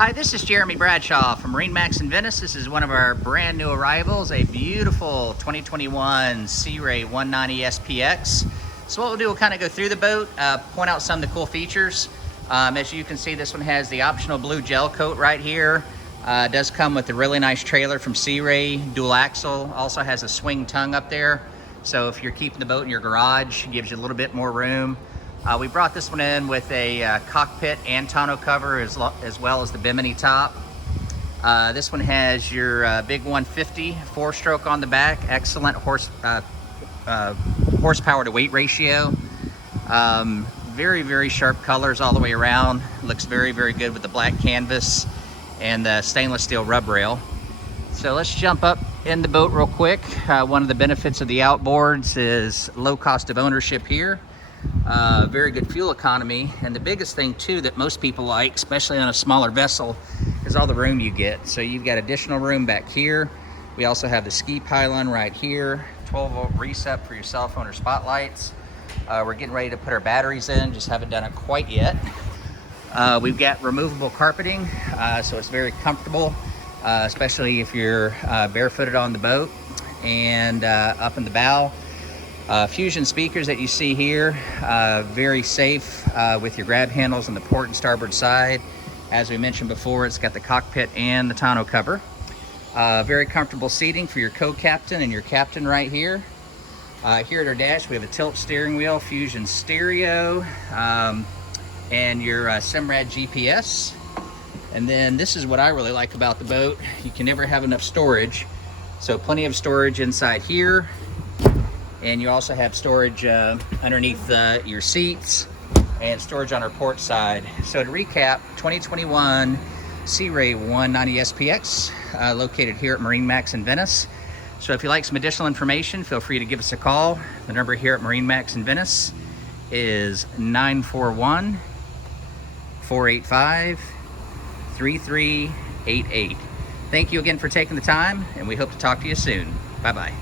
Hi, this is Jeremy Bradshaw from MarineMax Venice. This is one of our brand new arrivals, a beautiful 2021 Sea Ray 190 SPX. So what we'll do, we'll kind of go through the boat, point out some of the cool features. As you can see, this one has the optional blue gel coat right here. It does come with a really nice trailer from Sea Ray, dual axle. Also has a swing tongue up there. So if you're keeping the boat in your garage, it gives you a little bit more room. We brought this one in with a cockpit and tonneau cover as well as the bimini top. This one has your big 150 4-stroke on the back. Excellent horsepower to weight ratio. Very, very sharp colors all the way around. Looks very, very good with the black canvas and the stainless steel rub rail. So let's jump up in the boat real quick. One of the benefits of the outboards is low cost of ownership here. Very good fuel economy, and the biggest thing too that most people like, especially on a smaller vessel, is all the room you get. So you've got additional room back here. We also have the ski pylon right here, 12-volt reset for your cell phone or spotlights. We're getting ready to put our batteries in, just haven't done it quite yet. We've got removable carpeting, so it's very comfortable, especially if you're barefooted on the boat. And up in the bow, Fusion speakers that you see here, very safe with your grab handles on the port and starboard side. As we mentioned before, it's got the cockpit and the tonneau cover. Very comfortable seating for your co-captain and your captain right here. Here at our dash, we have a tilt steering wheel, Fusion stereo, and your Simrad GPS. And then this is what I really like about the boat. You can never have enough storage. So plenty of storage inside here. And you also have storage underneath your seats and storage on our port side. So to recap, 2021 Sea Ray 190 SPX, located here at MarineMax in Venice. So if you'd like some additional information, feel free to give us a call. The number here at MarineMax in Venice is 941-485-3388. Thank you again for taking the time, and we hope to talk to you soon. Bye-bye.